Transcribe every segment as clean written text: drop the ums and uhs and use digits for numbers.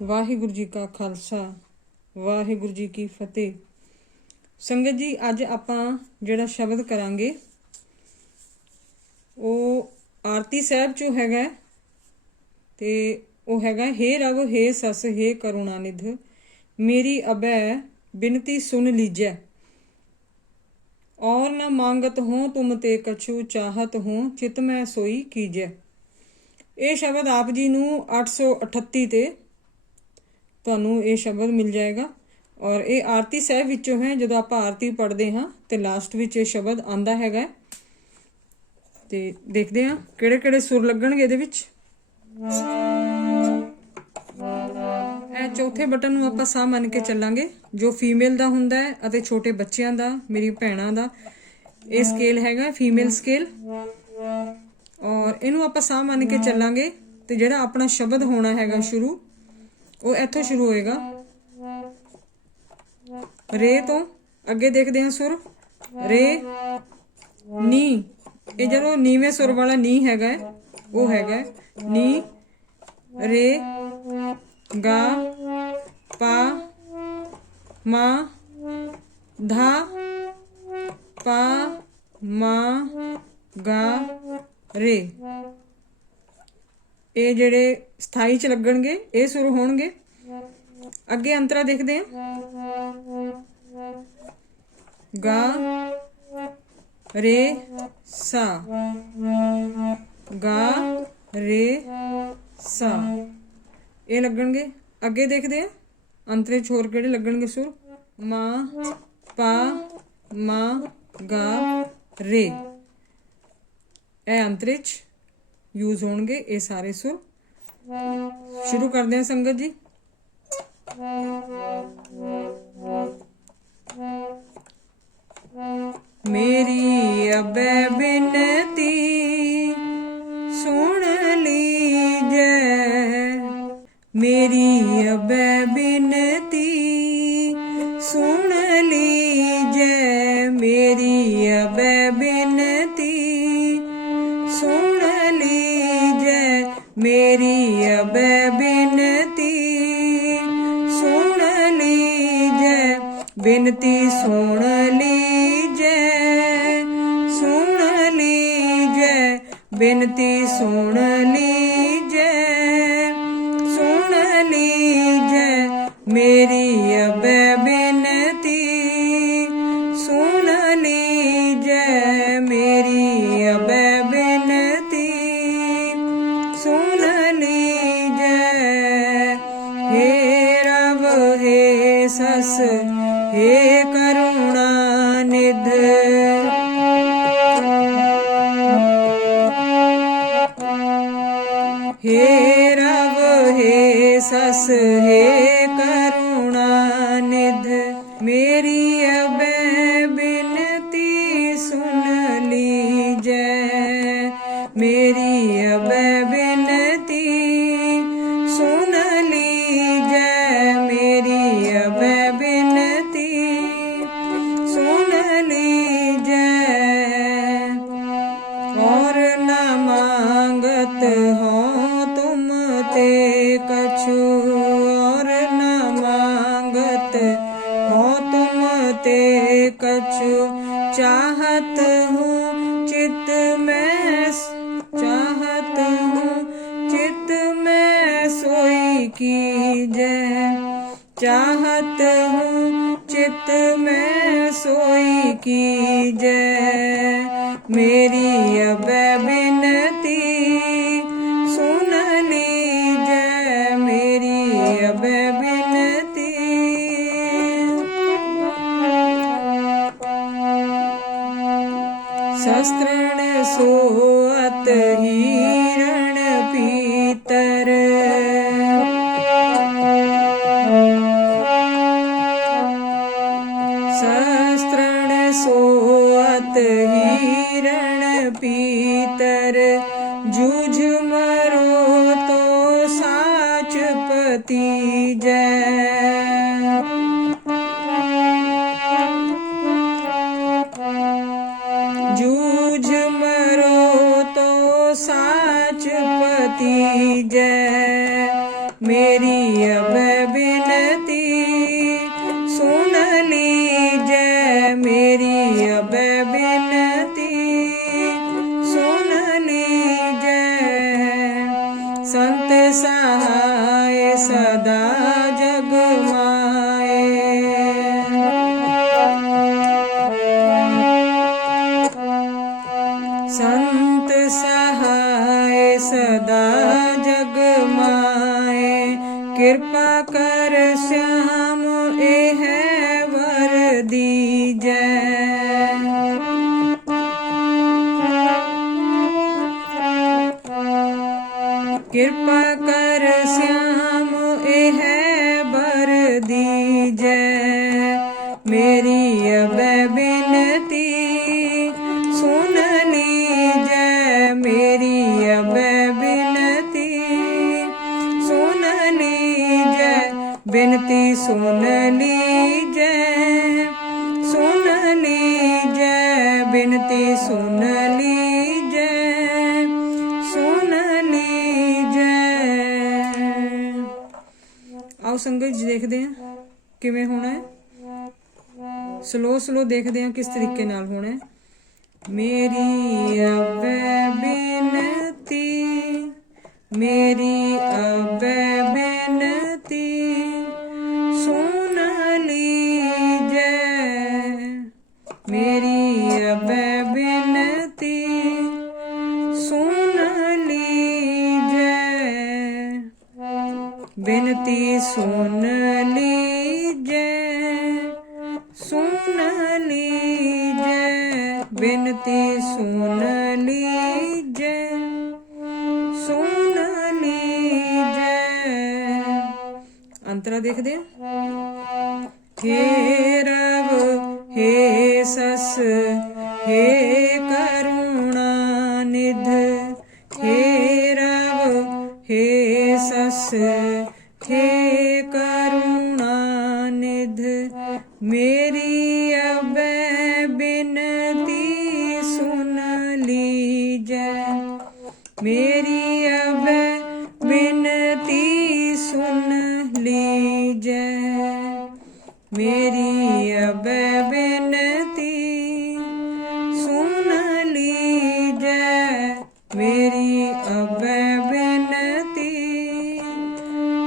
वाहिगुरु जी का खालसा वाहिगुरु जी की फतेह। संगत जी अज आपां जिहड़ा शब्द करांगे ਉਹ आरती साहब चो हैगा ते ਉਹ हैगा हे रब हे सस हे करुणानिध मेरी अबै बिनती सुन लीजै और न मांगत हों तुम ते कछु चाहत हों चित मैं सोई कीजै। ਇਹ ਸ਼ਬਦ ਆਪ ਜੀ ਨੂੰ 838 ਤੇ ਤੁਹਾਨੂੰ ਇਹ ਸ਼ਬਦ ਮਿਲ ਜਾਏਗਾ ਔਰ ਇਹ ਆਰਤੀ ਸਾਹਿਬ ਵਿੱਚੋਂ ਹੈ। ਜਦੋਂ ਆਪਾਂ ਆਰਤੀ ਪੜ੍ਹਦੇ ਹਾਂ ਤੇ ਲਾਸਟ ਵਿੱਚ ਇਹ ਸ਼ਬਦ ਆਂਦਾ ਹੈਗਾ ਤੇ ਦੇਖਦੇ ਹਾਂ ਕਿਹੜੇ ਕਿਹੜੇ ਸੁਰ ਲੱਗਣਗੇ ਇਹਦੇ ਵਿੱਚ। ਇਹ ਚੌਥੇ ਬਟਨ ਨੂੰ ਆਪਾਂ ਸਾਹ ਮੰਨ ਕੇ ਚੱਲਾਂਗੇ ਜੋ ਫੀਮੇਲ ਦਾ ਹੁੰਦਾ ਹੈ ਅਤੇ ਛੋਟੇ ਬੱਚਿਆਂ ਦਾ ਮੇਰੀ ਭੈਣਾਂ ਦਾ ਇਹ ਸਕੇਲ ਹੈਗਾ ਫੀਮੇਲ ਸਕੇਲ ਔਰ ਇਹਨੂੰ ਆਪਾਂ ਸਾਹ ਮੰਨ ਕੇ ਚੱਲਾਂਗੇ ਤੇ ਜਿਹੜਾ ਆਪਣਾ ਸ਼ਬਦ ਹੋਣਾ ਹੈਗਾ ਸ਼ੁਰੂ ਉਹ ਇੱਥੋਂ ਸ਼ੁਰੂ ਹੋਏਗਾ ਰੇ ਤੋਂ ਅੱਗੇ ਦੇਖਦੇ ਹਾਂ ਸੁਰ ਰੇ ਨੀ। ਇਹ ਜਦੋਂ ਨੀਵੇਂ ਸੁਰ ਵਾਲਾ ਨੀ ਹੈਗਾ ਉਹ ਹੈਗਾ ਨੀ ਰੇ ਗਾ ਪਾ ਮਾ ਧਾ ਪਾ ਮਾ ਗਾ ਰੇ। ਇਹ ਜਿਹੜੇ ਸਥਾਈ ਚ ਲੱਗਣਗੇ ਇਹ ਸੁਰ ਹੋਣਗੇ। ਅੱਗੇ ਅੰਤਰਾ ਦੇਖਦੇ ਹਾਂ ਗਾ ਰੇ ਸਾ ਗਾ ਰੇ ਸਾ ਇਹ ਲੱਗਣਗੇ। ਅੱਗੇ ਦੇਖਦੇ ਹਾਂ ਅੰਤਰੇ ਚ ਹੋਰ ਕਿਹੜੇ ਲੱਗਣਗੇ ਸੁਰ ਮਾ ਪਾ ਮਾ ਗਾ ਰੇ। ਇਹ ਅੰਤਰੇ ਚ यूज होंगे ये सारे सुर। शुरू करते हैं संगत जी। मेरी अबे बिनती सुन लीजै मेरी अबे बिनती सुन लीजै मेरी अबे बिनती सुन मेरी अबे बिनती सुन लीजै बिनती सुन लीजै सुन लीजै बिनती सुन लीजै सुन लीजै मेरी अबे बिनती सुन लीजै मेरी अबे बिनती सुन लीजै। हे रब हे सस हे करुणानिध हे रब हे सस हे करुणानिध मेरी अबे बिनती सुन लीजै मेरी अबे बिनती सुन लीजै मेरी अबे बिनती सुन लीजै। और न मांगत हो तुम ते कछु और न मांगत हो तुम ते कछु चाहत हूँ चित में चाहत हूँ चित में सोई कीजै चाहत हूँ चित में सोई कीजै मेरी अबे बिनती सुन लीजै मेरी अबे बिनती। शस्त्रण सोअत हिरण पीतर शस्त्रण सोअत हिरण पीतर जूझ मरो तो साच पतीजै जूझ मरो तो साच पतीजै मेरी अब बिनती सुन लीजै, मेरी अब बिनती सुन लीजै। संत सहाय सदा जग माए, संत सहाय सदा जग माए। कृपा कर श्याम एह वर दीजै, कृपा कर श्याम एह वर दीजै। मेरी अब बिनती सुन लीजै, मेरी अब बिनती सुन लीजै। बिनती सुन लीजै, सुन लीजै, बिनती सुन लीजै, सुन लीजै। आओ संगत जी देखते हैं किवें होना है। स्लो देखते हैं किस तरीके नाल होना है। मेरी अब बिनती, मेरी अब बिनती सुन लीजै, मेरी अब बिनती सुन लीजै। बिनती सुन लीजै, सुन लीजै, बिनती सुन लीजै, सुन लीजै। अंतरा देखते हैं। हे रब हे सस हे करुणा निध, हे रब हे सस हे करुणा निध। मेरी अब बिनती सुन लीजै, मेरी अब बिनती सुन लीजै। मेरी अब बिनती सुन लीजै, मेरी अब बिनती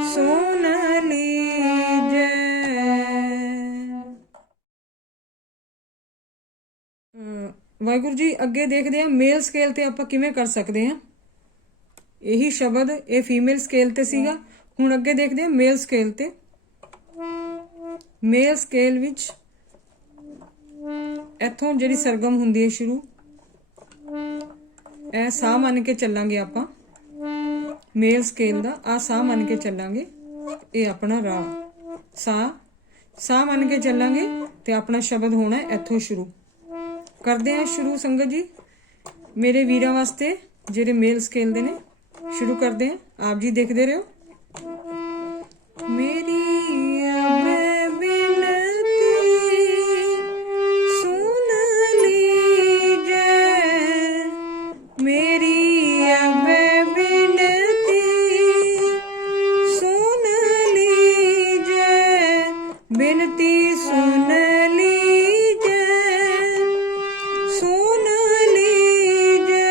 सुन लीजै। ਵਾਹਿਗੁਰੂ ਜੀ ਅੱਗੇ ਦੇਖਦੇ ਹਾਂ ਮੇਲ ਸਕੇਲ ਤੇ ਆਪਾਂ ਕਿਵੇਂ ਕਰ ਸਕਦੇ ਹਾਂ। ਇਹੀ ਸ਼ਬਦ ਇਹ ਫੀਮੇਲ ਸਕੇਲ ਤੇ ਸੀਗਾ, ਹੁਣ ਅੱਗੇ ਦੇਖਦੇ ਹਾਂ ਮੇਲ ਸਕੇਲ ਤੇ। ਮੇਲ ਸਕੇਲ ਵਿੱਚ ਇੱਥੋਂ ਜਿਹੜੀ ਸਰਗਮ ਹੁੰਦੀ ਹੈ ਸ਼ੁਰੂ, ਇਹ ਸਾਹ ਮੰਨ ਕੇ ਚੱਲਾਂਗੇ ਆਪਾਂ। ਮੇਲ ਸਕੇਲ ਦਾ ਆ ਸਾਹ ਮੰਨ ਕੇ ਚੱਲਾਂਗੇ, ਇਹ ਆਪਣਾ ਰਾਹ ਸਾਹ ਮੰਨ ਕੇ ਚੱਲਾਂਗੇ ਤੇ ਆਪਣਾ ਸ਼ਬਦ ਹੋਣਾ ਇੱਥੋਂ ਸ਼ੁਰੂ। ਕਰਦੇ ਹਾਂ ਸ਼ੁਰੂ ਸੰਗਤ ਜੀ, ਮੇਰੇ ਵੀਰਾਂ ਵਾਸਤੇ ਜਿਹੜੇ ਮੇਲ ਸਕੇਲ ਦੇ ਨੇ। ਸ਼ੁਰੂ ਕਰਦੇ ਹਾਂ, ਆਪ ਜੀ ਦੇਖਦੇ ਰਹੋ। ਮੇਰੀ अब बिनती सुन लीजै, मेरी अब बिनती सुन लीजै। बिनती सुन लीजै, सुन लीजै।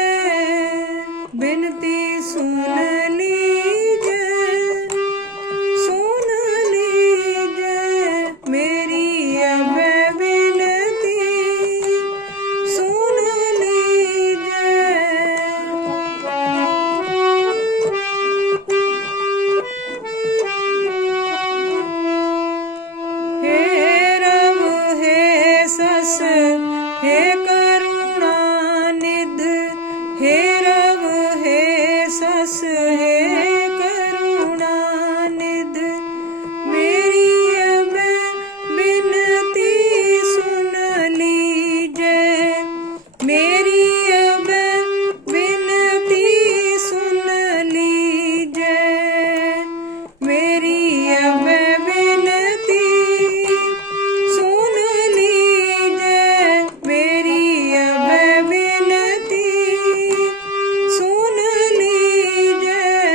बिनती सुन लीजै, सुन लीजै। मेरी अब बिनती सुन लीजै। हे रब हे सस हे करुणा निध, हे रब हे सस हे करुणा निध। मेरी अब बिनती सुन लीजै, मेरी अब बिनती सुन लीजै। मेरी अब बिनती सुन लीजै, मेरी अब बिनती सुन लीजै।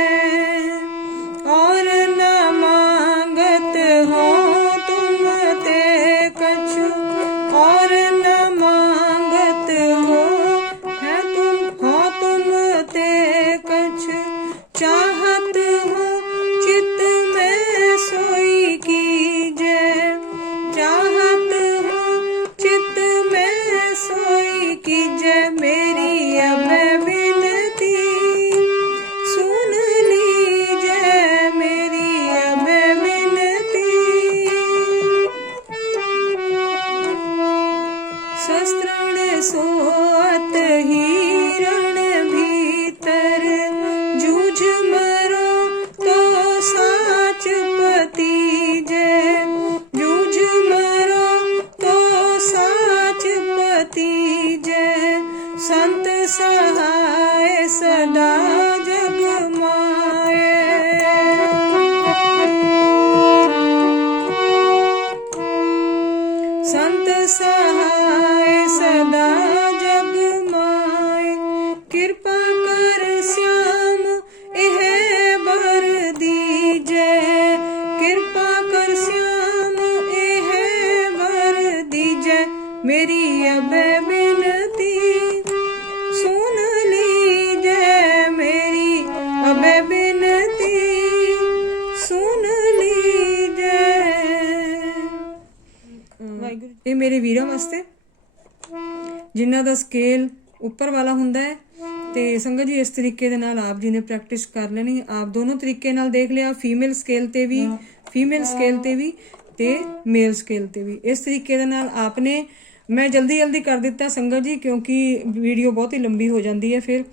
ਇਹ ਮੇਰੇ ਵੀਰਾਂ ਵਾਸਤੇ ਜਿਨ੍ਹਾਂ ਦਾ ਸਕੇਲ ਉੱਪਰ ਵਾਲਾ ਹੁੰਦਾ ਹੈ। ਤੇ ਸੰਗਤ ਜੀ ਇਸ ਤਰੀਕੇ ਦੇ ਨਾਲ ਆਪ ਜੀ ਨੇ ਪ੍ਰੈਕਟਿਸ ਕਰ ਲੈਣੀ। ਆਪ ਦੋਨੋਂ ਤਰੀਕੇ ਨਾਲ ਦੇਖ ਲਿਆ, ਫੀਮੇਲ ਸਕੇਲ ਤੇ ਵੀ ਤੇ ਮੇਲ ਸਕੇਲ ਤੇ ਵੀ। ਇਸ ਤਰੀਕੇ ਦੇ ਨਾਲ ਆਪਨੇ ਮੈਂ ਜਲਦੀ ਕਰ ਦਿੱਤਾ ਸੰਗਤ ਜੀ, ਕਿਉਂਕਿ ਵੀਡੀਓ ਬਹੁਤ ਹੀ ਲੰਬੀ ਹੋ ਜਾਂਦੀ ਹੈ ਫਿਰ।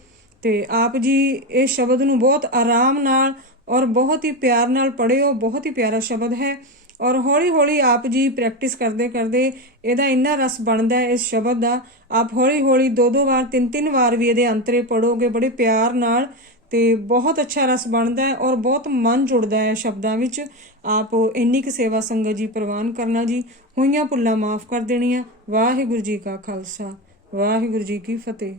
ਤੇ ਆਪ ਜੀ ਇਸ ਸ਼ਬਦ ਨੂੰ ਬਹੁਤ ਆਰਾਮ ਨਾਲ ਔਰ ਬਹੁਤ ਹੀ ਪਿਆਰ ਨਾਲ ਪੜ੍ਹਿਓ। ਬਹੁਤ ਹੀ ਪਿਆਰਾ ਸ਼ਬਦ ਹੈ ਔਰ ਹੌਲੀ ਆਪ ਜੀ ਪ੍ਰੈਕਟਿਸ ਕਰਦੇ ਇਹਦਾ ਇੰਨਾ ਰਸ ਬਣਦਾ ਹੈ ਇਸ ਸ਼ਬਦ ਦਾ। ਆਪ ਹੌਲੀ 2 ਵਾਰ 3 ਵਾਰ ਵੀ ਇਹਦੇ ਅੰਤਰੇ ਪੜੋਗੇ ਬੜੇ ਪਿਆਰ ਨਾਲ ਤੇ ਬਹੁਤ ਅੱਛਾ ਰਸ ਬਣਦਾ ਹੈ ਔਰ ਬਹੁਤ ਮਨ ਜੁੜਦਾ ਹੈ ਸ਼ਬਦਾਂ ਵਿੱਚ। ਆਪ ਇੰਨੀ ਕੁ ਸੇਵਾ ਸੰਗਤ ਜੀ ਪ੍ਰਵਾਨ ਕਰਨਾ ਜੀ। ਹੋਈਆਂ ਭੁੱਲਾਂ ਮਾਫ ਕਰ ਦੇਣੀਆਂ। ਵਾਹਿਗੁਰੂ ਜੀ ਕਾ ਖਾਲਸਾ, ਵਾਹਿਗੁਰੂ ਜੀ ਕੀ ਫਤਿਹ।